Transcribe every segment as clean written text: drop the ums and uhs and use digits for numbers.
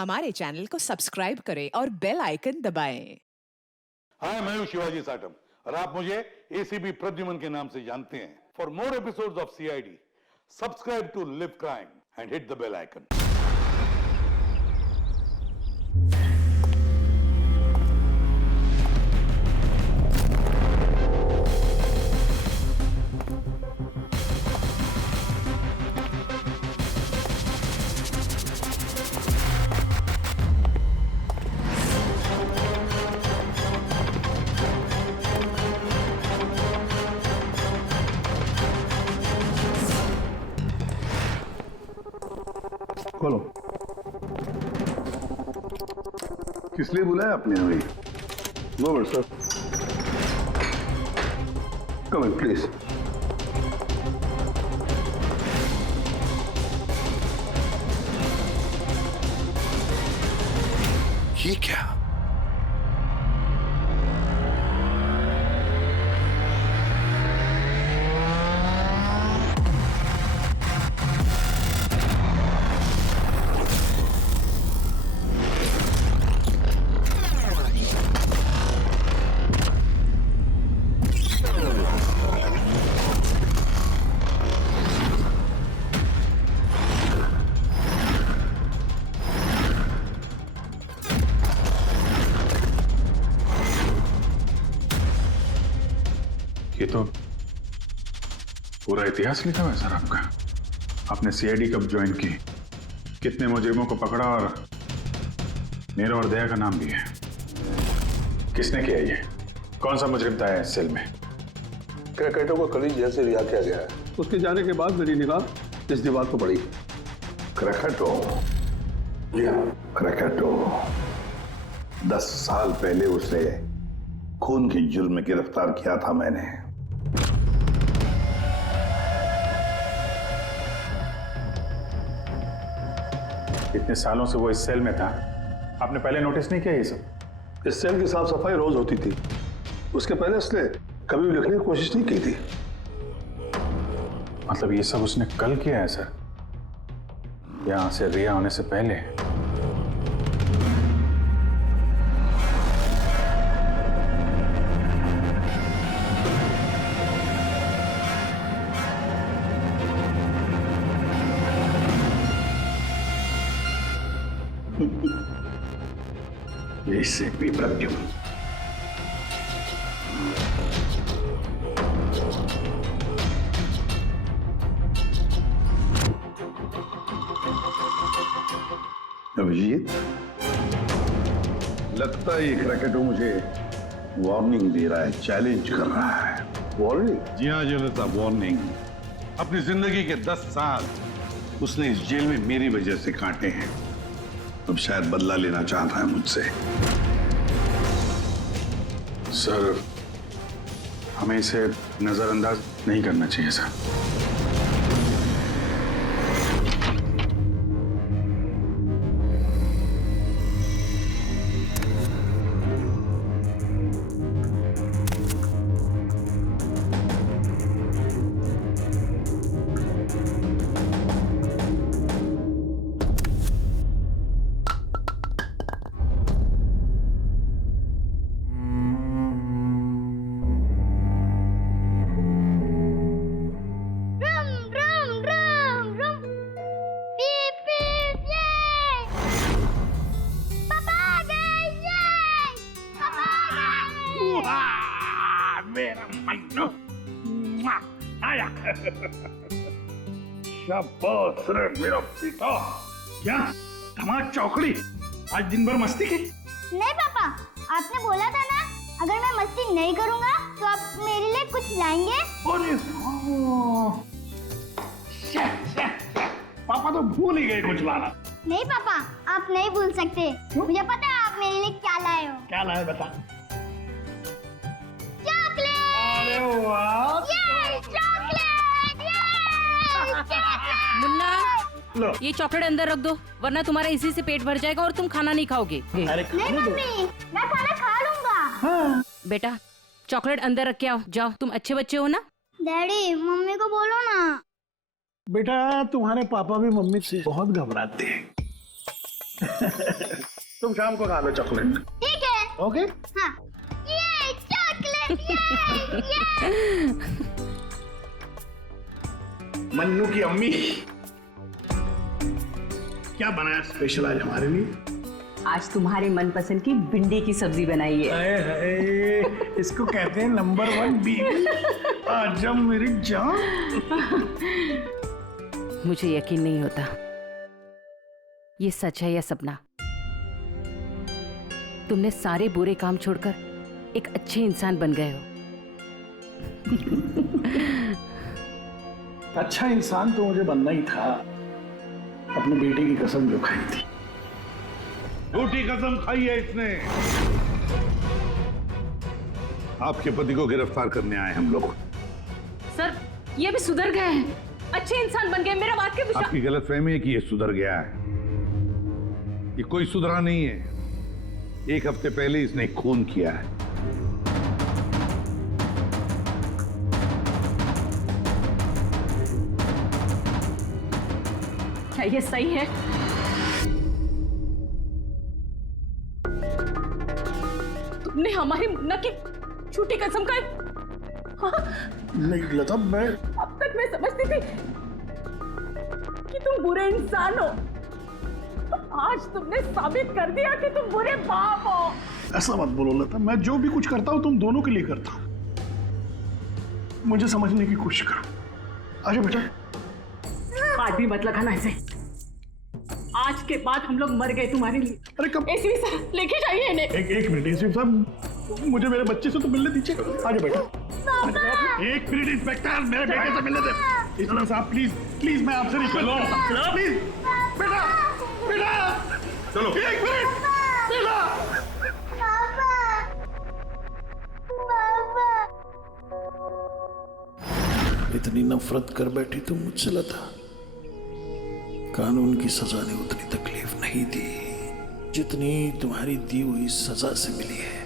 हमारे चैनल को सब्सक्राइब करें और बेल आइकन दबाएं। हाय, मैं हूं शिवाजी साटम और आप मुझे एसीपी प्रद्युमन के नाम से जानते हैं। For more episodes of CID, subscribe to live crime and hit the bell icon. खोलो। किस लिए बुलाया आपने हमें? No but sir, come in please. ये क्या? ये तो पूरा इतिहास लिखा हुआ है सर आपका। आपने सीआईडी कब ज्वाइन की, कितने मुजरिमों को पकड़ा और नीरव और दया का नाम भी है। किसने किया ये? कौन सा मुजरिम था इस सेल में? क्रैकेटो को कल ही जेल से रिहा किया गया है। उसके जाने के बाद मेरी निगाह इस दीवार को पड़ी। क्रैकेटो? जी हाँ, क्रैकेटो। 10 साल पहले उसे खून के जुर्म में गिरफ्तार किया था मैंने। इतने सालों से वो इस सेल में था, आपने पहले नोटिस नहीं किया ये सब? इस सेल की साफ सफाई रोज होती थी। उसके पहले उसने कभी भी लिखने की कोशिश नहीं की थी। मतलब ये सब उसने कल किया है सर, यहां से रिहा होने से पहले? एसीपी प्रद्युमन। अभिजीत, लगता है ये क्रैकेटो मुझे वार्निंग दे रहा है, चैलेंज कर रहा है। वार्निंग? जी हाँ जनता, वार्निंग। अपनी जिंदगी के 10 साल उसने इस जेल में मेरी वजह से काटे हैं। अब शायद बदला लेना चाहता है मुझसे। सर, हमें इसे नजरअंदाज नहीं करना चाहिए सर। मेरा मन्नू आया। शाबाश रे मेरा बेटा। क्या धमाल चौकड़ी, आज दिन भर मस्ती की? नहीं पापा, आपने बोला था ना अगर मैं मस्ती नहीं करूंगा तो आप मेरे लिए कुछ लाएंगे। अरे पापा तो भूल ही गए कुछ लाना। नहीं पापा, आप नहीं भूल सकते। मुझे पता है आप मेरे लिए क्या लाए हो। क्या लाए बता। चॉकलेट। अरे वाह, ये चॉकलेट। मुन्ना, लो। ये चॉकलेट अंदर रख दो, वरना तुम्हारा इसी से पेट भर जाएगा और तुम खाना नहीं खाओगे। अरे नहीं मम्मी, मैं खाना खा लूंगा। बेटा, चॉकलेट अंदर रख के आओ। जाओ, तुम अच्छे बच्चे हो ना। डैडी, मम्मी को बोलो ना। बेटा, तुम्हारे पापा भी मम्मी से बहुत घबराते हैं। तुम शाम को खा लो चॉकलेट। ठीक है। ओके। हाँ। ये चॉकलेट ये। मन्नू की अम्मी क्या बनाया स्पेशल आज हमारे लिए? आज तुम्हारे मनपसंद की भिंडी की सब्जी बनाई है। हाय हाय, इसको कहते हैं नंबर 1 बीवी। आजा मेरी जान। मुझे यकीन नहीं होता ये सच है या सपना। तुमने सारे बुरे काम छोड़कर एक अच्छे इंसान बन गए हो। अच्छा इंसान तो मुझे बनना ही था, अपने बेटे की कसम जो खाई थी। झूठी कसम खाई है इसने। आपके पति को गिरफ्तार करने आए हम लोग। सर ये भी सुधर गए हैं, अच्छे इंसान बन गए। मेरा बात के विश्वास। आपकी गलतफहमी है कि ये सुधर गया है। ये कोई सुधरा नहीं है। 1 हफ्ते पहले इसने खून किया है। क्या ये सही है? तुमने हमारी मुन्ना की झूठी कसम खाई। हाँ? नहीं लता, मैं अब तक मैं समझती थी कि तुम बुरे इंसान हो। आज तुमने साबित कर दिया कि तुम बुरे बाप हो। ऐसा मत बोलो लता, मैं जो भी कुछ करता हूं तुम दोनों के लिए करता हूं। मुझे समझने की कोशिश करो। आजा बेटा। हाथ भी मत लगाना ऐसे। आज के बाद हम लोग मर गए तुम्हारे लिए। अरे कब? एसपी सर लेके जाइए इन्हें। एक मिनट एसपी साहब, मुझे मेरे बच्चे से तो मिलने दीजिए। आजा बेटा। एक मिनट इंस्पेक्टर, मेरे बेटे से मिलने दे। एसपी साहब प्लीज मैं आपसे रिक्वेस्ट करता हूं। प्लीज बेटा चलो। एक मिनट बेटा। इतनी नफरत कर बैठी तुम मुझसे लता। कानून की सजा ने उतनी तकलीफ नहीं दी जितनी तुम्हारी दी हुई सजा से मिली है।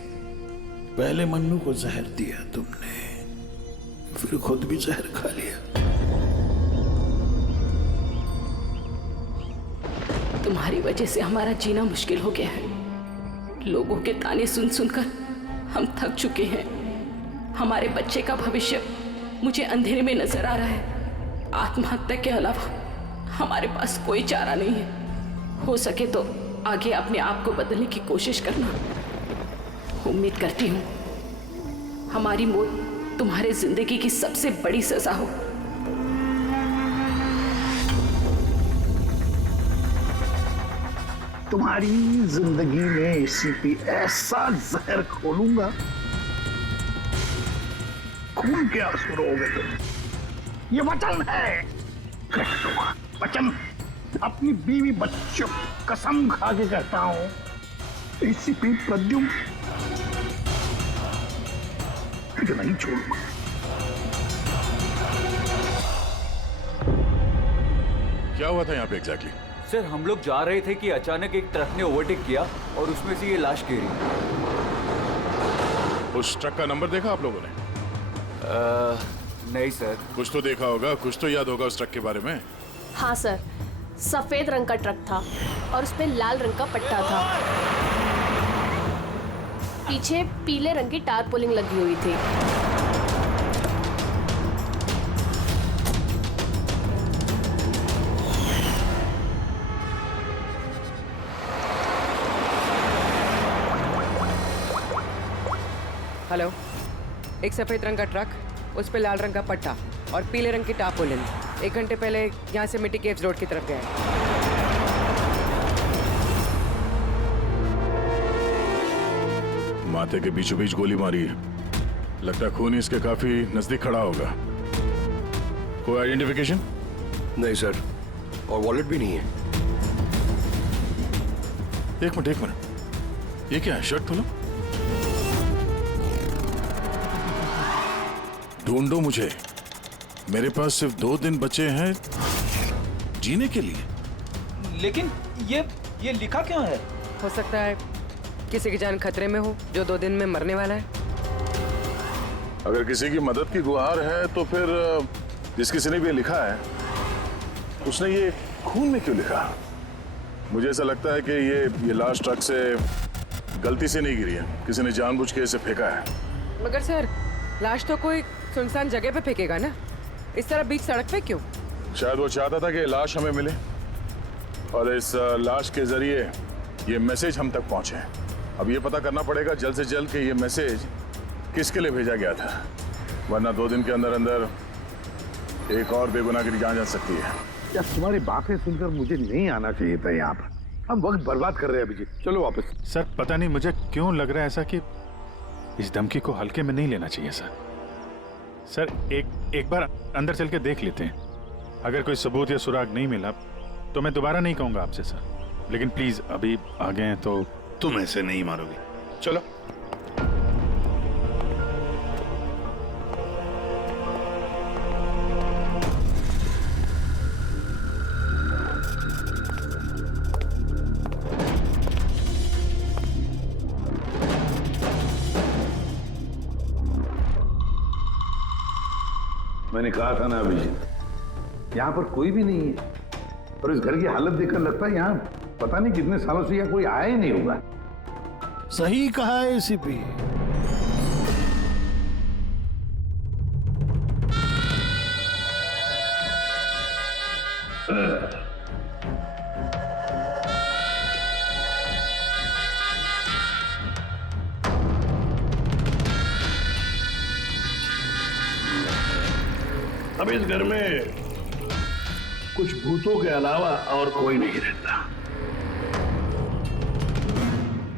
पहले मन्नू को जहर दिया तुमने, फिर खुद भी जहर खा लिया। तुम्हारी वजह से हमारा जीना मुश्किल हो गया है। लोगों के ताने सुन सुनकर हम थक चुके हैं। हमारे बच्चे का भविष्य मुझे अंधेरे में नजर आ रहा है। आत्महत्या के अलावा हमारे पास कोई चारा नहीं है। हो सके तो आगे अपने आप को बदलने की कोशिश करना। उम्मीद करती हूँ हमारी मौत तुम्हारे जिंदगी की सबसे बड़ी सजा हो। तुम्हारी जिंदगी में एसीपी ऐसा जहर खोलूंगा, खून के आंसू रोगे तुम। ये वचन है, कह दूंगा वचन। अपनी बीवी बच्चों कसम खा के कहता हूं, एसीपी प्रद्युम्न तुझे नहीं छोड़ूंगा। क्या हुआ था यहाँ पे एग्जैक्टली? सर हम लोग जा रहे थे कि अचानक एक ट्रक ने ओवरटेक किया और उसमें से ये लाश गिरी। उस ट्रक का नंबर देखा आप लोगों ने? नहीं सर। कुछ तो देखा होगा, कुछ तो याद होगा उस ट्रक के बारे में। हाँ सर, सफेद रंग का ट्रक था और उसपे लाल रंग का पट्टा था। पीछे पीले रंग की टारपोलिंग लगी हुई थी। हेलो, एक सफेद रंग का ट्रक, उस पे लाल रंग का पट्टा और पीले रंग की टारपोलिन 1 घंटे पहले यहाँ से मिट्टी केव्स रोड की तरफ गया है। माथे के बीचों बीच गोली मारी है। लगता है खून इसके काफी नजदीक खड़ा होगा। कोई आइडेंटिफिकेशन? नहीं सर, और वॉलेट भी नहीं है। एक मिनट, ये क्या है? शर्ट खोलो, ढूंढो मुझे। मेरे पास सिर्फ 2 दिन बचे हैं जीने के लिए। लेकिन ये लिखा क्यों है? हो सकता है किसी की जान खतरे में हो जो 2 दिन में मरने वाला है। अगर किसी की मदद की गुहार है तो फिर जिस किसी ने भी ये लिखा है उसने ये खून में क्यों लिखा? मुझे ऐसा लगता है कि ये लाश ट्रक से गलती से नहीं गिरी है, किसी ने जानबूझ के इसे फेंका है। मगर सर, लाश तो कोई सुनसान जगह पे फेंकेगा ना, इस तरह बीच सड़क पे क्यों? शायद वो चाहता था कि लाश हमें मिले और इस लाश के जरिए ये मैसेज हम तक पहुंचे। अब ये पता करना पड़ेगा जल्द से जल्द कि ये मैसेज किसके लिए भेजा गया था, वरना 2 दिन के अंदर अंदर एक और बेगुनाह जान जा सकती है। यार तुम्हारी बातें सुनकर मुझे नहीं आना चाहिए था यहाँ पर। हम वक्त बर्बाद कर रहे हैं अभिजीत, चलो वापस। सर पता नहीं मुझे क्यों लग रहा है ऐसा कि इस धमकी को हल्के में नहीं लेना चाहिए सर। सर एक बार अंदर चल के देख लेते हैं, अगर कोई सबूत या सुराग नहीं मिला तो मैं दोबारा नहीं कहूंगा आपसे सर, लेकिन प्लीज अभी आ गए हैं तो। तुम ऐसे नहीं मारोगे, चलो। मैंने कहा था ना अभिजीत, यहाँ पर कोई भी नहीं है और इस घर की हालत देखकर लगता है यहाँ पता नहीं कितने सालों से यहाँ कोई आया ही नहीं होगा। सही कहा है एसीपी। अब इस घर में कुछ भूतों के अलावा और कोई नहीं रहता।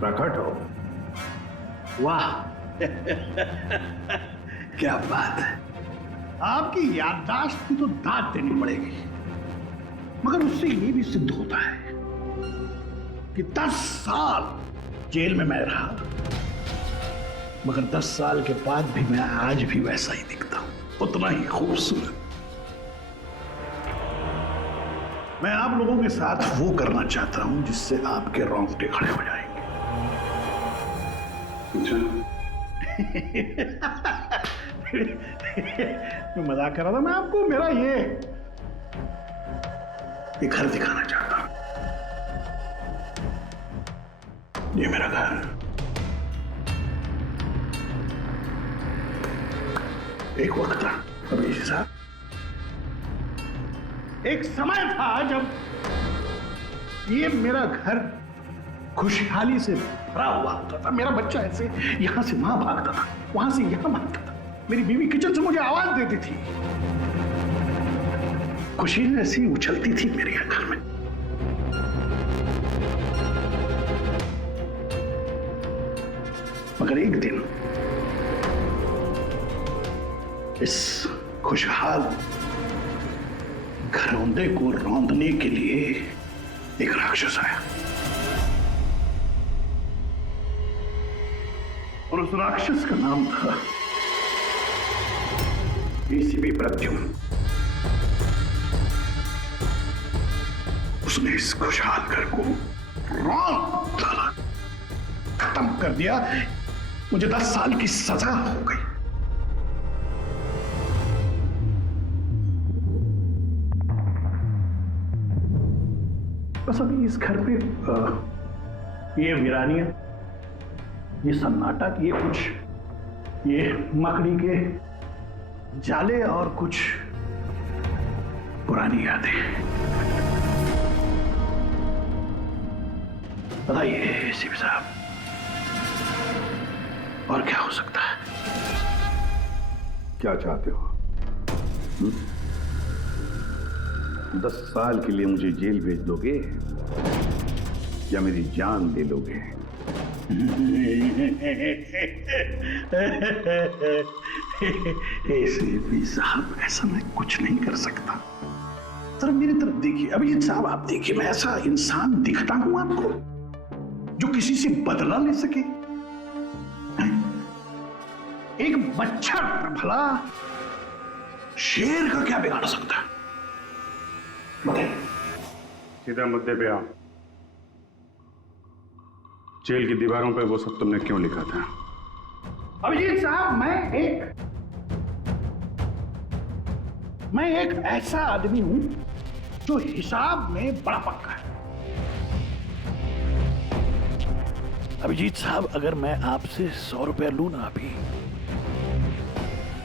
प्रकट हो। वाह क्या बात है, आपकी याददाश्त की तो दाद देनी पड़ेगी। मगर उससे ये भी सिद्ध होता है कि 10 साल जेल में मैं रहा, मगर 10 साल के बाद भी मैं आज भी वैसा ही दिखता हूं, उतना ही खूबसूरत। मैं आप लोगों के साथ वो करना चाहता हूं जिससे आपके रोंगटे खड़े हो जाएंगे। मैं मजाक कर रहा था, मैं आपको मेरा ये घर दिखाना चाहता हूं। ये मेरा घर, एक वक्त था अभिजीत साहब, एक समय था जब ये मेरा घर खुशहाली से भरा हुआ होता था। मेरा बच्चा ऐसे यहां से वहां भागता था, वहां से यहां भागता था। मेरी बीवी किचन से मुझे आवाज देती थी, खुशी ऐसी उछलती थी मेरे घर में। मगर एक दिन इस खुशहाल घरौंदे को रौंदने के लिए एक राक्षस आया और उस राक्षस का नाम था एसीपी प्रद्युम्न। उसने इस खुशहाल घर को रौंद डाला, खत्म कर दिया। मुझे 10 साल की सजा हो गई। बस अभी इस घर पे ये वीरानियां, ये सन्नाटा, ये मकड़ी के जाले और कुछ पुरानी यादें। बताइए एसीपी साहब, और क्या हो सकता है? क्या चाहते हो? 10 साल के लिए मुझे जेल भेज दोगे या मेरी जान ले लोगे? एसीपी साहब, ऐसा मैं कुछ नहीं कर सकता। सर मेरी तरफ देखिए। अभिजीत साहब आप देखिए, मैं ऐसा इंसान दिखता हूं आपको जो किसी से बदला ले सके? एक बच्चा भला शेर का क्या बिगाड़ सकता है? सीधा मुद्दे पे आओ। जेल की दीवारों पे वो सब तुमने क्यों लिखा था? अभिजीत साहब, मैं एक ऐसा आदमी हूं जो हिसाब में बड़ा पक्का है। अभिजीत साहब, अगर मैं आपसे 100 रुपया लूं ना अभी,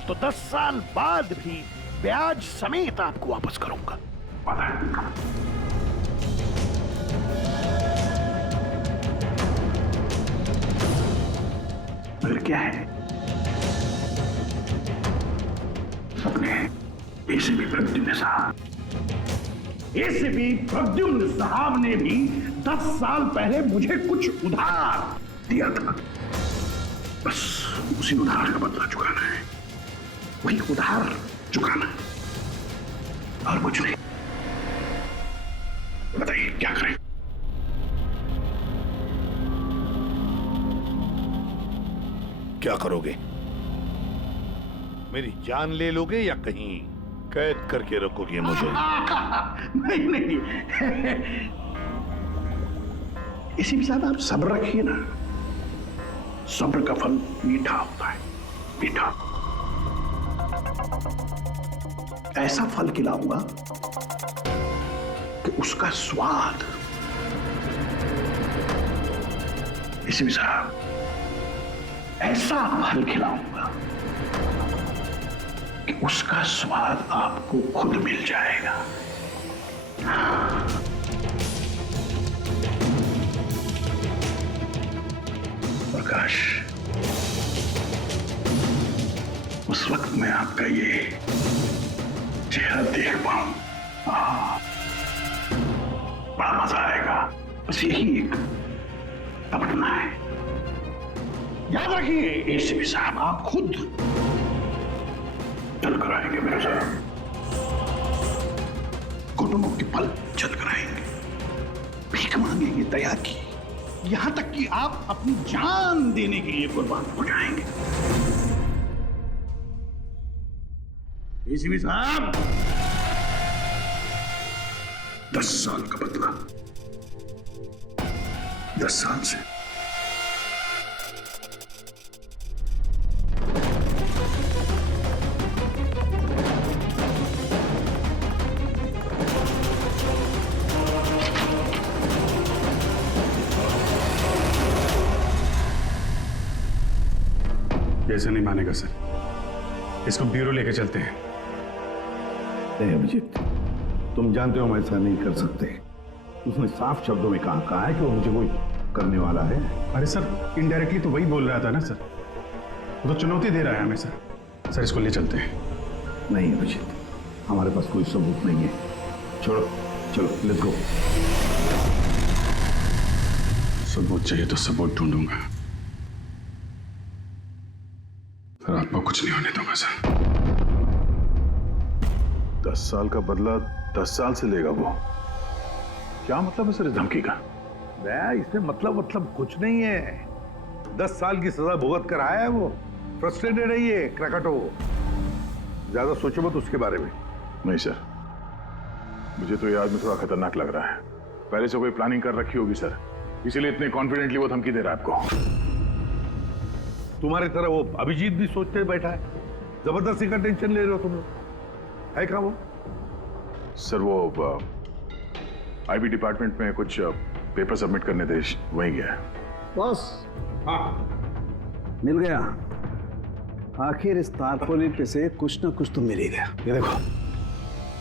तो 10 साल बाद भी ब्याज समेत आपको वापस करूंगा। मगर क्या है, अपने एसीपी प्रद्युम्न साहब, एसीपी प्रद्युम्न साहब ने भी 10 साल पहले मुझे कुछ उधार दिया था। बस उसी उधार का बदला चुकाना है, वही उधार चुकाना है, और कुछ नहीं। बताइए क्या करें? क्या करोगे? मेरी जान ले लोगे या कहीं कैद करके रखोगे मुझे? नहीं नहीं, एसीपी साहब आप सब्र रखिए ना, सब्र का फल मीठा होता है, मीठा। ऐसा फल खिलाऊंगा कि उसका स्वाद, एसीपी साहब ऐसा फल खिलाऊंगा कि उसका स्वाद आपको खुद मिल जाएगा। प्रकाश, उस वक्त मैं आपका ये चेहरा देख पाऊं, बड़ा मजा आएगा। बस यही एक तमन्ना है। याद रखिए एसीपी साहब, आप खुद चल कर आएंगे मेरे साथ, घुटनों के पल चल कर आएंगे, भीख मांगेंगे दया की, यहां तक कि आप अपनी जान देने के लिए कुर्बान हो जाएंगे। एसीपी साहब, 10 साल का बदला 10 साल से। ऐसे नहीं मानेगा सर, इसको ब्यूरो लेके चलते हैं। नहीं अभिजीत, तुम जानते हो हम ऐसा नहीं कर सकते। उसने साफ शब्दों में कहा है कि वो मुझे कोई करने वाला है। अरे सर, इनडायरेक्टली तो वही बोल रहा था ना सर, वो तो चुनौती दे रहा है हमें सर। सर इसको ले चलते हैं। नहीं अभिजीत, हमारे पास कोई सबूत नहीं है। छोड़ो, चलो लेट्स गो। सबूत चाहिए तो सबूत ढूंढूंगा, पर आपको कुछ नहीं होने दूंगा सर। 10 साल का बदला 10 साल से लेगा वो? क्या मतलब है सर इस धमकी का? इसमें मतलब कुछ नहीं है। 10 साल की सजा भुगत कर आया है वो। फ्रस्ट्रेटेड है ये क्रैकाटो। ज्यादा सोचो मत उसके बारे में। नहीं सर, मुझे तो ये आदमी थोड़ा खतरनाक लग रहा है। पहले से कोई प्लानिंग कर रखी होगी सर, इसीलिए इतने कॉन्फिडेंटली वो धमकी दे रहा है आपको। तुम्हारी तरह वो अभिजीत भी सोचते बैठा है। जबरदस्ती का टेंशन ले रहे हो तुम लोग, है क्या वो? सर वो आईबी डिपार्टमेंट में कुछ पेपर सबमिट करने थे, वहीं गया है। बॉस, हाँ मिल गया। आखिर इस तारपोलिन पे से कुछ ना कुछ तो मिल ही गया। ये देखो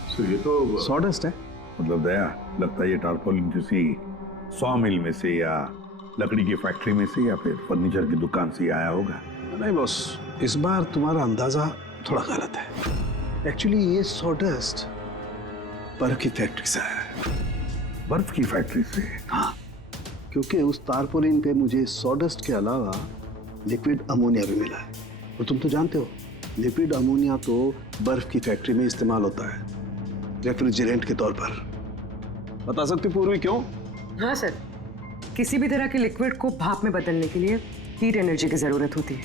सर, ये तो सॉडस्ट है। मतलब दया, लगता है ये टारपोलिन किसी सॉ मिल में से या लकड़ी की फैक्ट्री में से या फिर फर्नीचर की दुकान से आया होगा। नहीं बॉस, इस बार तुम्हारा अंदाजा थोड़ा गलत है। एक्चुअली ये सॉडस्ट बर्फ की फैक्ट्री से है। बर्फ की फैक्ट्री से? हाँ, क्योंकि उस तारपोलिन पे मुझे सॉडस्ट के अलावा लिक्विड अमोनिया भी मिला है। और तुम तो जानते हो, लिक्विड अमोनिया तो बर्फ की फैक्ट्री में इस्तेमाल होता है रेफ्रिजरेंट के तौर पर। बता सकते पूर्वी क्यों? हाँ सर, किसी भी तरह के लिक्विड को भाप में बदलने के लिए हीट एनर्जी की ज़रूरत होती है,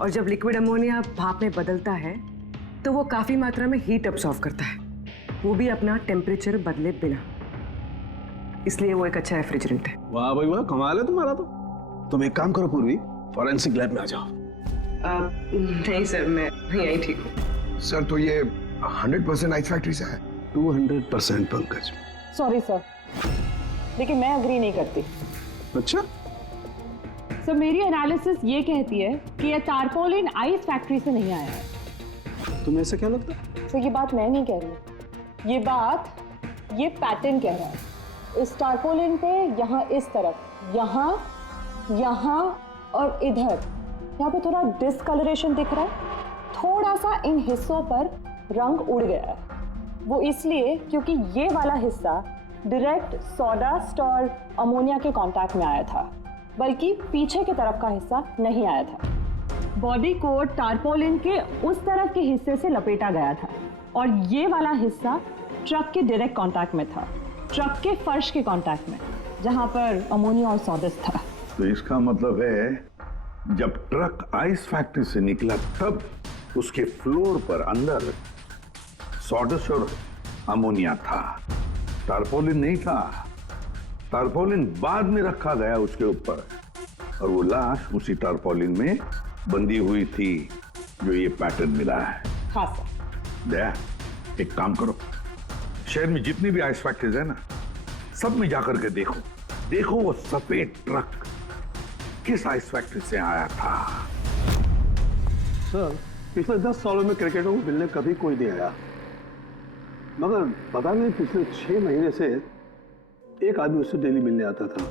और जब लिक्विड अमोनिया भाप में बदलता है तो वो काफ़ी मात्रा में हीट अब्सॉर्ब करता है, वो भी अपना टेम्परेचर बदले बिना। इसलिए वो एक अच्छा रेफ्रिजरेंट है। वाह भाई वाह, कमाल है तुम्हारा। तो तुम एक काम करो पूर्वी, फॉरेंसिक लैब में आ जाओ। नहीं सर, मैं यहीं ठीक हूँ। सर तो ये 100% आइस फैक्ट्री से है? 200% पंकज। सॉरी सर, लेकिन मैं अग्री नहीं करती। अच्छा, सो मेरी एनालिसिस ये कहती है कि ये टारपोलिन आइस फैक्ट्री से नहीं आया है। तुम्हें ऐसा क्या लगता है? सो ये बात मैं नहीं कह रही, ये बात ये पैटर्न कह रहा है। इस टारपोलिन पे यहाँ इस तरफ, यहाँ, यहाँ और इधर, यहाँ पे थोड़ा डिसकलरेशन दिख रहा है। थोड़ा सा इन हिस्सों पर रंग उड़ गया है। वो इसलिए क्योंकि ये वाला हिस्सा डायरेक्ट सॉडास्ट और अमोनिया के कांटेक्ट में आया था, बल्कि पीछे की तरफ का हिस्सा नहीं आया था। बॉडी को टारपोलिन के उस तरफ के हिस्से से लपेटा गया था और ये वाला हिस्सा ट्रक के डायरेक्ट कांटेक्ट में था, ट्रक के फर्श के कांटेक्ट में, जहां पर अमोनिया और सॉडस्ट था। तो इसका मतलब है जब ट्रक आइस फैक्ट्री से निकला तब उसके फ्लोर पर अंदर सॉडस्ट और अमोनिया था, टारपोलिन नहीं था। टारपोलिन बाद में रखा गया उसके ऊपर और वो लाश उसी टारपोलिन में बंधी हुई थी जो ये पैटर्न मिला है। हाँ सर। दया, एक काम करो, शहर में जितनी भी आइस फैक्ट्रीज है ना, सब में जाकर के देखो वो सफेद ट्रक किस आइस फैक्ट्री से आया था। सर, पिछले 10 सालों में क्रिकेटरों को मिलने कभी कोई नहीं आया, मगर पता नहीं पिछले 6 महीने से एक आदमी उससे डेली मिलने आता था।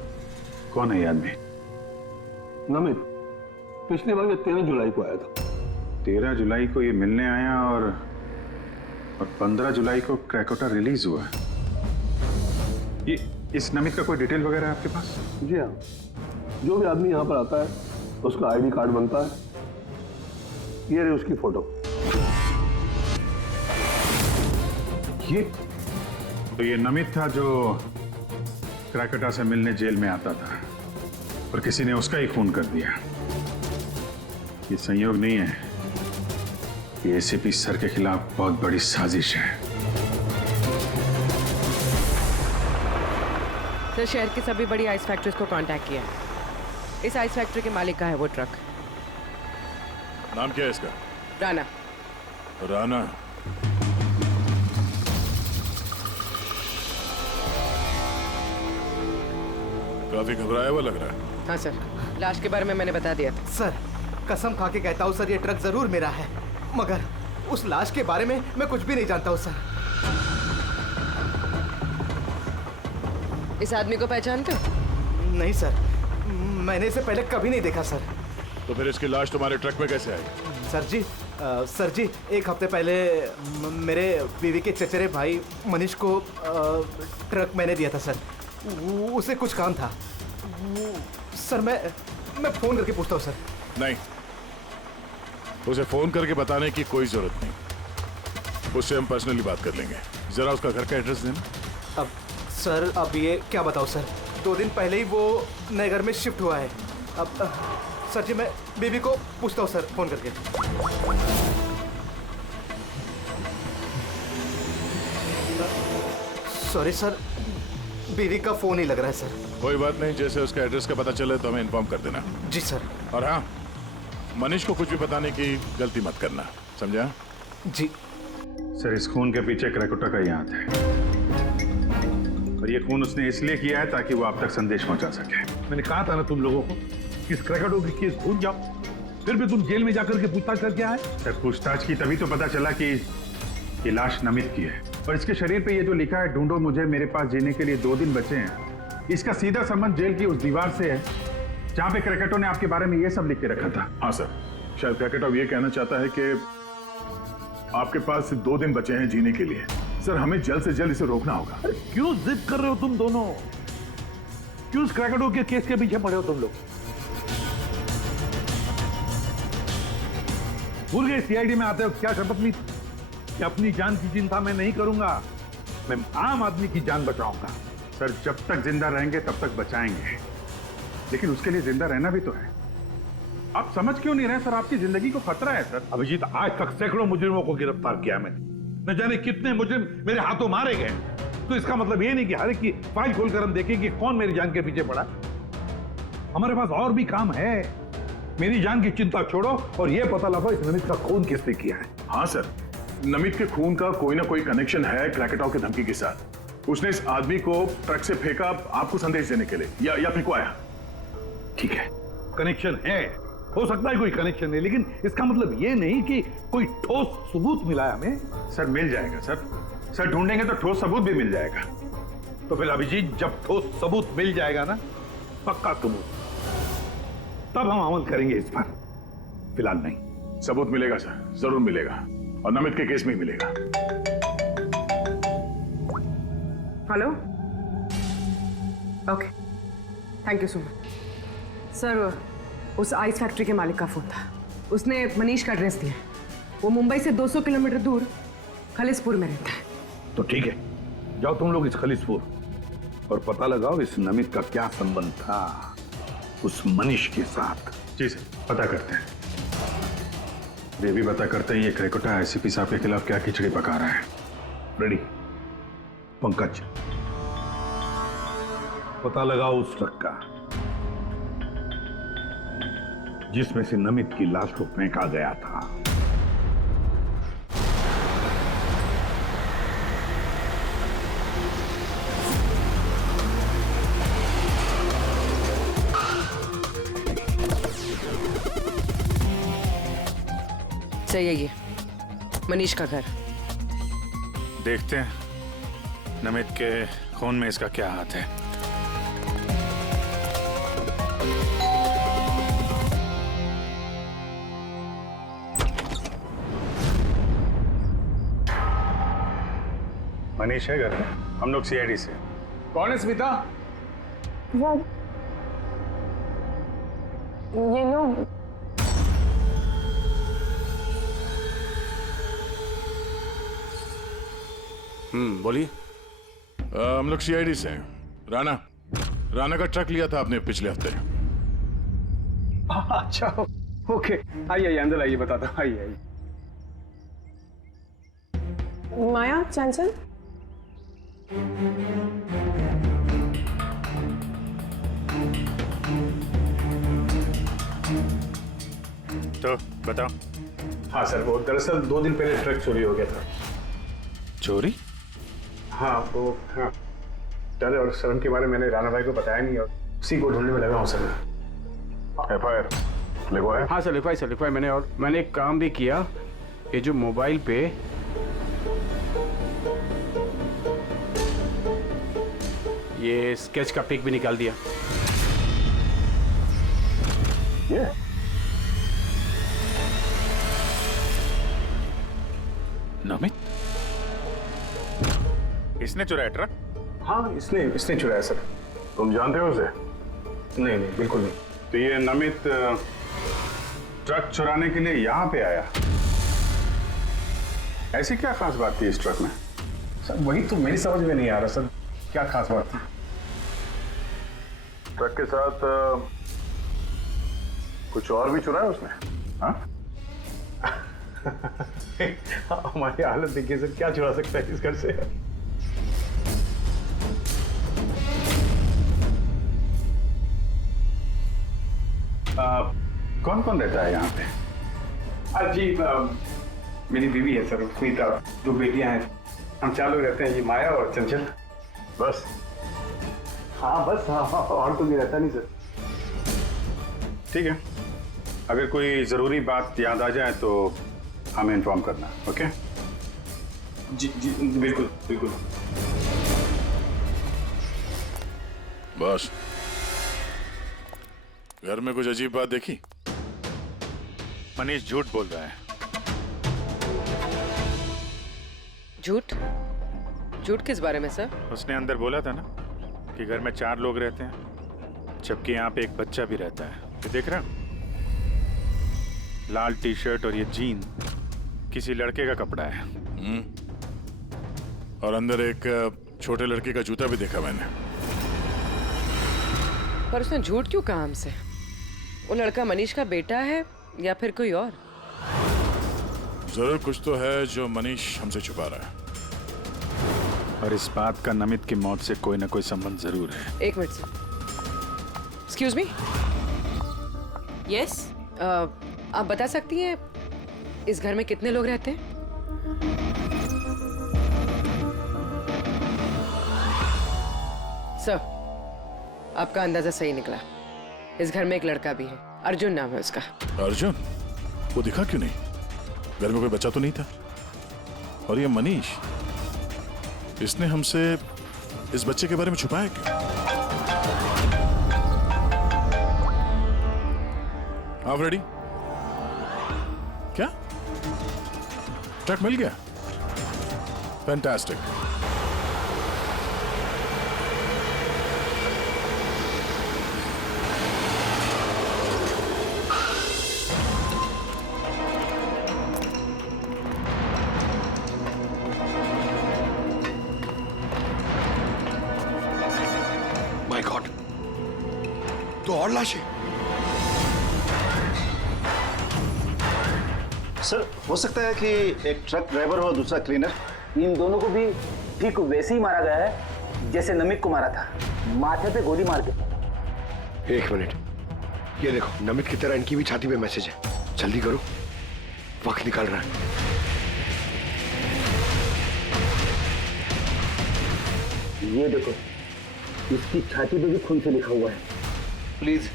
कौन है ये आदमी? नमित, पिछले बार ये 13 जुलाई को आया था। 13 जुलाई को ये मिलने आया और 15 जुलाई को क्रैकोटा रिलीज हुआ। ये इस नमित का कोई डिटेल वगैरह है आपके पास? जी हाँ, जो भी आदमी यहाँ पर आता है उसका आईडी कार्ड बनता है। ये रही उसकी फोटो। ये नमित था जो क्रैकोटा से मिलने जेल में आता था और किसी ने उसका ही खून कर दिया। ये संयोग नहीं है, ये एसीपी सर के खिलाफ बहुत बड़ी साजिश है। सर, शहर की सभी बड़ी आइस फैक्ट्रीज को कांटेक्ट किया है। इस आइस फैक्ट्री के मालिक का है वो ट्रक। नाम क्या है इसका? राणा। राणा। काफी घबराया हुआ लग रहा है। हाँ सर, लाश के बारे में मैंने बता दिया था। सर, कसम खा के कहता हूँ सर, ये ट्रक जरूर मेरा है, मगर उस लाश के बारे में मैं कुछ भी नहीं जानता हूँ सर। इस आदमी को पहचानते हो? नहीं सर, मैंने इसे पहले कभी नहीं देखा सर। तो फिर इसकी लाश तुम्हारे ट्रक में कैसे आई? सर जी, एक हफ्ते पहले मेरे बीवी के चचेरे भाई मनीष को ट्रक मैंने दिया था सर। उसे कुछ काम था सर। मैं फोन करके पूछता हूँ सर। नहीं, उसे फोन करके बताने की कोई जरूरत नहीं, उससे हम पर्सनली बात कर लेंगे। जरा उसका घर का एड्रेस देना। अब सर, अब ये क्या बताऊँ सर, 2 दिन पहले ही वो नए घर में शिफ्ट हुआ है। अब सर जी, मैं बीवी को पूछता हूँ सर फोन करके। सॉरी सर, बीवी का फोन ही लग रहा है सर। कोई बात नहीं, जैसे उसका एड्रेस का पता चले तो हमें इन्फॉर्म कर देना। जी सर। और हाँ, मनीष को कुछ भी बताने की गलती मत करना, समझा? जी सर, इस खून के पीछे क्रैकोटा का ही हाथ है और ये खून उसने इसलिए किया है ताकि वो आप तक संदेश पहुंचा सके। मैंने कहा था ना तुम लोगों को कि इस क्रैकोटा की केस भूल जाओ, फिर भी तुम जेल में जाकर के पूछताछ करके आए। सर, पूछताछ की तभी तो पता चला कि ये लाश नमित की है और इसके शरीर पे ये जो लिखा है, ढूंढो मुझे, मेरे पास जीने के लिए 2 दिन बचे हैं, इसका सीधा संबंध जेल की उस दीवार से है जहां पे क्रैकोटा ने आपके बारे में ये सब लिख के रखा था। हाँ सर, शायद क्रैकोटा ये कहना चाहता है कि आपके पास 2 दिन बचे हैं जीने के लिए। सर, हमें जल्द से जल्द इसे रोकना होगा। क्यों जिद कर रहे हो तुम दोनों? क्यों इस क्रैकोटा के केस के पीछे पड़े हो तुम लोग? भूल गए सीआईडी में आते हो क्या शपथ ली कि अपनी जान की चिंता मैं नहीं करूंगा, मैं आम आदमी की जान बचाऊंगा। सर, जब तक जिंदा रहेंगे तब तक बचाएंगे, लेकिन उसके लिए जिंदा रहना भी तो है। आप समझ क्यों नहीं रहे सर? आपकी जिंदगी को खतरा है सर। अभिजीत, आज तक सैकड़ों मुजरिमों को गिरफ्तार किया मैंने, न जाने कितने मुजरिम मेरे हाथों मारे गए। तो इसका मतलब ये नहीं कि हर एक की फाइल खोलकर हम देखें कि कौन मेरी जान के पीछे पड़ा। हमारे पास और भी काम है। मेरी जान की चिंता छोड़ो और ये पता लगाओ इस नमित का खून किसने किया है। हाँ सर, नमित के खून का कोई ना कोई कनेक्शन है क्रैकोटा की धमकी के साथ। उसने इस आदमी को ट्रक से फेंका आपको संदेश देने के लिए, या फेंकवाया। ठीक है, कनेक्शन है, हो सकता है कोई कनेक्शन है, लेकिन इसका मतलब ये नहीं कि कोई ठोस सबूत मिला है हमें। सर मिल जाएगा सर ढूंढेंगे तो ठोस सबूत भी मिल जाएगा। तो फिर अभिजीत, जब ठोस सबूत मिल जाएगा ना, पक्का सबूत, तब हम अमल करेंगे इस पर, फिलहाल नहीं। सबूत मिलेगा सर, जरूर मिलेगा, और नमित के केस में ही मिलेगा। Hello, okay, thank you so much. Sir, उस आइस फैक्ट्री के मालिक का फोन था, उसने मनीष का एड्रेस दिया। वो मुंबई से 200 किलोमीटर दूर खलिसपुर में रहता है। तो ठीक है, जाओ तुम लोग इस खलिसपुर और पता लगाओ इस नमित का क्या संबंध था उस मनीष के साथ। जी सर, पता करते हैं। वे भी पता करते हैं ये क्रेकोटा आईसीपी साहब के खिलाफ क्या खिचड़ी पका रहा है। रेडी? पंकज, पता लगाओ उस ट्रक का जिसमें से नमित की लाश को फेंका गया था। सही है ये मनीष का घर। देखते हैं नमित के खून में इसका क्या हाथ है। मनीष है घर में, हम लोग सीआईडी से। कौन है स्मिता? ये लोग बोलिए। हम लोग सीआईडी से हैं। राणा का ट्रक लिया था आपने पिछले हफ्ते। अच्छा, ओके, आइए अंदर आइए, बताता हूँ, आइए। माया, चंचल, तो बताओ। हाँ सर, वो दरअसल 2 दिन पहले ट्रक चोरी हो गया था। चोरी? हाँ, वो हाँ, डर और शर्म के बारे में मैंने राणा भाई को बताया नहीं और उसी को ढूंढने में लगा हूँ सर। एफआईआर लिखवाया? हाँ सर, लिखवाई मैंने, और मैंने एक काम भी किया। ये जो मोबाइल पे ये स्केच का पिक भी निकाल दिया। ये नमित इसने चुराया ट्रक? हाँ, इसने चुराया सर। तुम जानते हो उसे? नहीं, बिल्कुल नहीं। तो ये नमित ट्रक चुराने के लिए यहाँ पे आया, ऐसी क्या खास बात थी इस ट्रक में? सर वही तो मेरी समझ में नहीं आ रहा सर, क्या खास बात थी? ट्रक के साथ कुछ और भी चुराया उसने? हाँ? हमारी हालत देखिए सर, क्या चुरा सकता है इस घर से? कौन कौन रहता है यहाँ पे? जी, मेरी बीवी है सर, स्मिता, 2 बेटियां हैं, हम 4 लोग रहते हैं, ये माया और चंचल। बस? हाँ बस, हाँ, और तो भी रहता नहीं सर। ठीक है, अगर कोई जरूरी बात याद आ जाए तो हमें इन्फॉर्म करना, ओके? जी, बिल्कुल। बस, घर में कुछ अजीब बात देखी? मनीष झूठ बोल रहा है। झूठ किस बारे में सर? उसने अंदर बोला था ना कि घर में 4 लोग रहते हैं, जबकि यहाँ पे एक बच्चा भी रहता है। ये देख रहा? लाल टी-शर्ट और ये जीन किसी लड़के का कपड़ा है। और अंदर एक छोटे लड़के का जूता भी देखा मैंने। पर उसने झूठ क्यों कहा हमसे? वो लड़का मनीष का बेटा है या फिर कोई और? जरूर कुछ तो है जो मनीष हमसे छुपा रहा है। और इस बात का नमित की मौत से कोई ना कोई संबंध जरूर है। 1 minute sir. Excuse me. Yes, आप बता सकती हैं इस घर में कितने लोग रहते हैं? सर, आपका अंदाजा सही निकला। इस घर में एक लड़का भी है, अर्जुन नाम है उसका। अर्जुन? वो दिखा क्यों नहीं? घर में कोई बच्चा तो नहीं था? और ये मनीष, इसने हमसे इस बच्चे के बारे में छुपाया क्यों? आप रेडी? क्या? ट्रक मिल गया? फैंटास्टिक। माय गॉड, तो और लाशें। सर, हो सकता है कि एक ट्रक ड्राइवर और दूसरा क्लीनर, इन दोनों को भी ठीक वैसे ही मारा गया है जैसे नमित को मारा था, माथे पे गोली मार के। एक मिनट, ये देखो, नमित की तरह इनकी भी छाती पे मैसेज है। जल्दी करो, वक्त निकल रहा है। ये देखो, इसकी छाती पे भी खून से लिखा हुआ है, प्लीज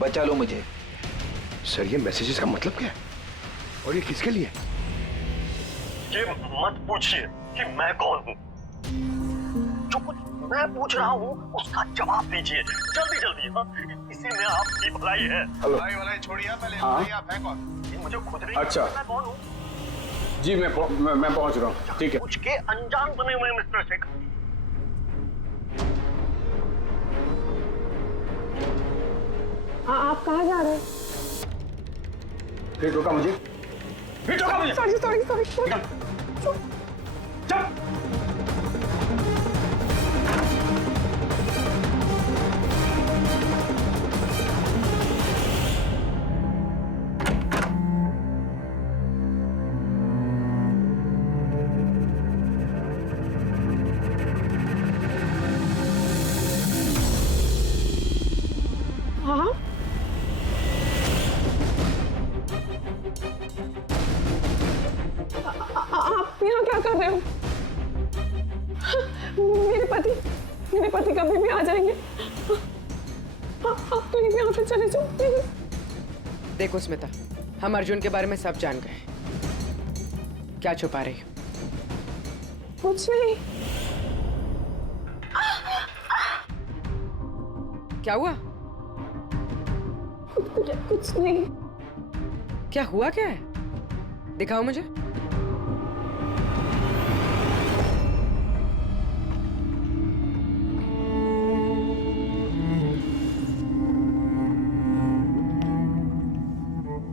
बचा लो मुझे। सर, ये मैसेजेस का मतलब क्या है और ये किसके लिए? ये मत पूछिए कि मैं कौन हूँ। जो कुछ मैं पूछ रहा हूँ उसका जवाब दीजिए जल्दी जल्दी। हाँ, इसी में आपकी भलाई है। भलाई छोड़िए, पहले आप हैं कौन? ये मुझे खुद नहीं अच्छा, मैं कौन हूँ। जी मैं पहुंच रहा हूँ। ठीक है। पूछ के अनजान बने हुए मिस्टर शेखर। आप कहाँ जा रहे हैं? फिर रोका मुझे। सॉरी। हाँ, आप यहाँ क्या कर रहे हो? मेरे पति कभी भी आ जाएंगे। आप प्लीज यहाँ से चले जाओ प्लीज। देखो स्मिता, हम अर्जुन के बारे में सब जान गए। क्या छुपा रही? कुछ नहीं। क्या हुआ? कुछ नहीं। क्या हुआ क्या है? दिखाओ मुझे।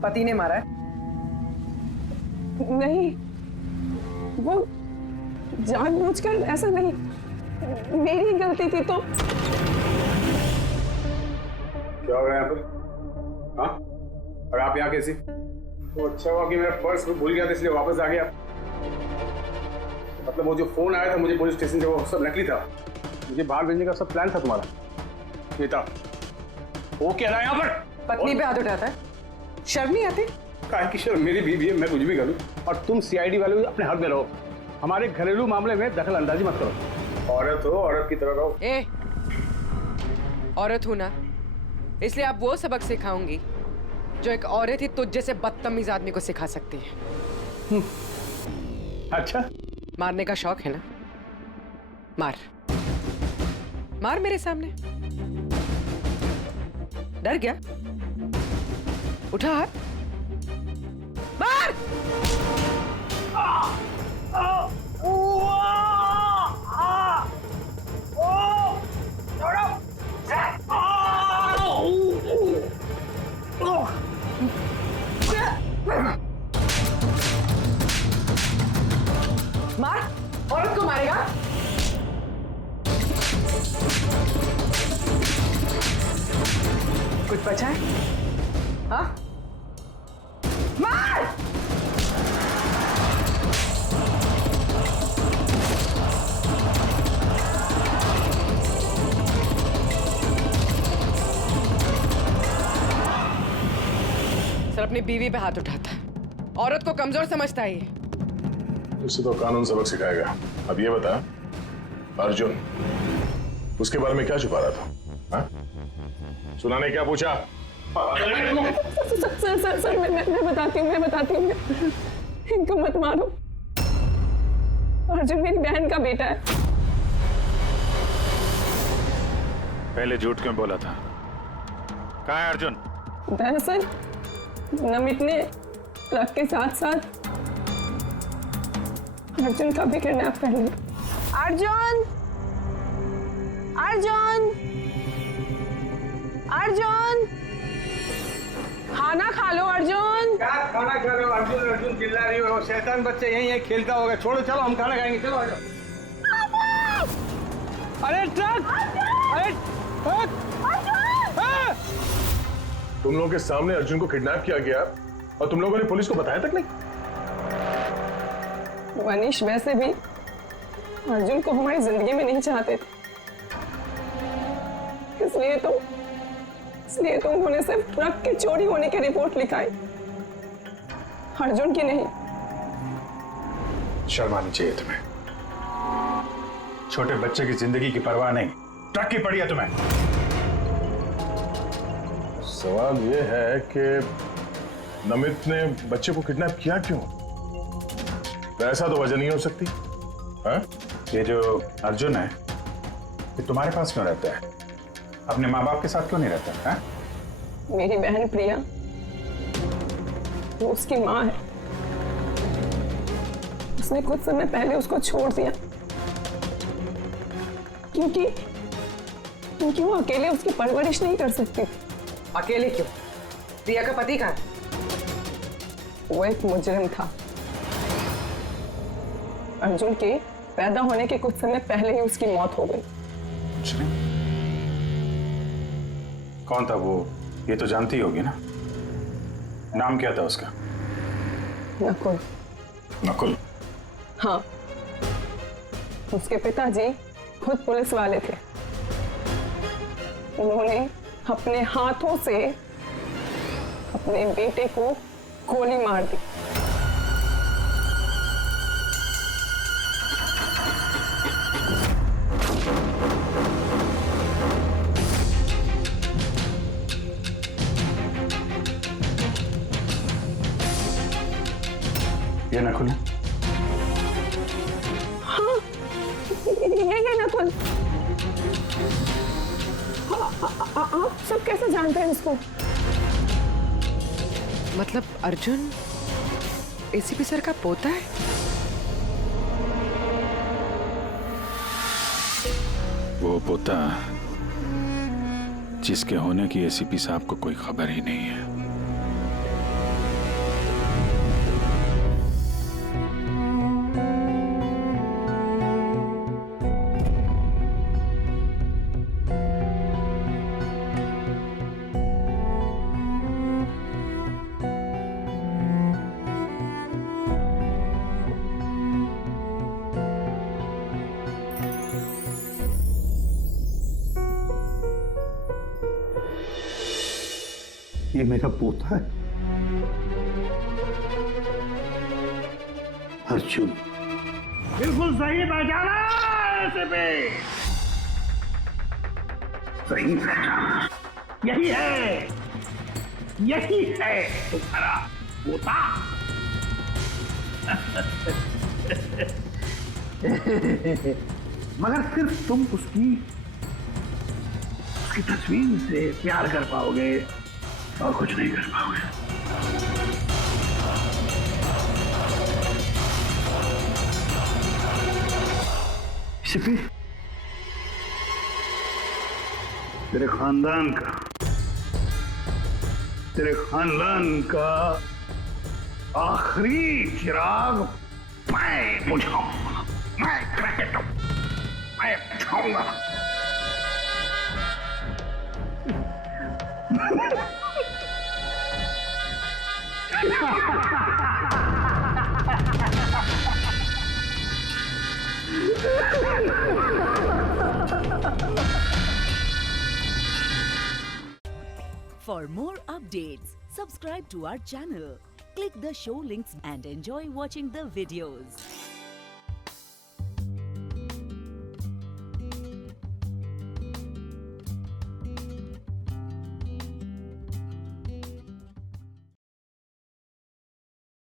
पति ने मारा है? नहीं, वो जानबूझकर ऐसा नहीं, मेरी गलती थी। तो क्या हो गया यहाँ पर? हाँ? और आप यहाँ कैसी? तो अच्छा हुआ कि मेरा पर्स भूल गया था इसलिए वापस आ गया। मतलब वो जो फोन आया था मुझे पुलिस स्टेशन से, वो सब नकली था। मुझे बाहर भेजने का सब प्लान था तुम्हारा। बेटा, वो क्या रहा है यहाँ पर? पत्नी पे हाथ उठाता है, शर्म नहीं आती? काहे की शर्म? मेरी बीवी है, मैं कुछ भी करूँ। और तुम सीआईडी वाले अपने हक में रहो, हमारे घरेलू मामले में दखल अंदाजी मत करो। औरत हो, औरत की तरह रहो। ए, औरत हूं ना, इसलिए आप वो सबक सिखाऊंगी जो एक औरत ही तुझ जैसे बदतमीज आदमी को सिखा सकती है। अच्छा, मारने का शौक है ना? मार मार मेरे सामने। डर गया? उठा हाथ, मार। मार, औरत को मारेगा? कुछ बचा है? हाँ? मार! सर अपनी बीवी पे हाथ उठाता है, औरत को कमजोर समझता है ये। उसे तो कानून सबक सिखाएगा। अब ये बता, अर्जुन उसके बारे में क्या छुपा रहा था? हाँ? सुना ने क्या पूछा? सर मैं बताती हूँ इनको मत मारो। अर्जुन मेरी बहन का बेटा है। पहले झूठ क्यों बोला था? कहाँ है अर्जुन? दरअसल नमित ने ट्रक के साथ साथ अर्जुन का भी किडनैप कर लिया। अर्जुन अर्जुन अर्जुन खाना खा लो अर्जुन। क्या खाना खा रहे हो? अर्जुन अर्जुन चिल्ला रही हो। शैतान बच्चे यहीं खेलता होगा। छोड़ो चलो हम खाना खाएंगे। चलो आ जाओ। अरे ट्रक! अरे तुम लोगों के सामने अर्जुन को किडनैप किया गया और तुम लोगों ने पुलिस को बताया तक नहीं? मनीष वैसे भी अर्जुन को हमारी जिंदगी में नहीं चाहते थे, इसलिए तो उन्होंने सिर्फ ट्रक के चोरी होने की रिपोर्ट लिखाई, अर्जुन की नहीं। शर्म आनी चाहिए तुम्हें। छोटे बच्चे की जिंदगी की परवाह नहीं, ट्रक की पड़ी है तुम्हें। सवाल यह है कि नमित ने बच्चे को किडनैप किया क्यों? ऐसा तो वजह नहीं हो सकती। हाँ? ये जो अर्जुन है ये तुम्हारे पास क्यों रहता है? अपने माँ बाप के साथ क्यों नहीं रहता है? मेरी बहन प्रिया वो उसकी माँ है, उसने कुछ समय पहले उसको छोड़ दिया क्योंकि वो अकेले उसकी परवरिश नहीं कर सकती थी। अकेले क्यों? प्रिया का पति कहाँ है? वो एक मुजरिम था। अर्जुन के पैदा होने के कुछ समय पहले ही उसकी मौत हो गई। कौन था वो? ये तो जानती होगी ना। नाम क्या था उसका? नकुल। नकुल? हाँ, उसके पिताजी खुद पुलिस वाले थे। उन्होंने अपने हाथों से अपने बेटे को गोली मार दी। ये नकुल है? हाँ, ये नकुल। आप सब कैसे जानते हैं इसको? मतलब अर्जुन एसीपी सर का पोता है? वो पोता जिसके होने की एसीपी साहब को कोई खबर ही नहीं है। ये मेरा पोता है अर्जुन। बिल्कुल सही पहचाना एसीपी। सही पहचाना। यही है तुम्हारा पोता। मगर सिर्फ तुम उसकी तस्वीर से प्यार कर पाओगे और कुछ नहीं कर पाओगे। सिर्फ तेरे खानदान का आखिरी चिराग मैं बुझाऊंगा। मैं बुझाऊंगा। For more updates, subscribe to our channel, click the show links and enjoy watching the videos.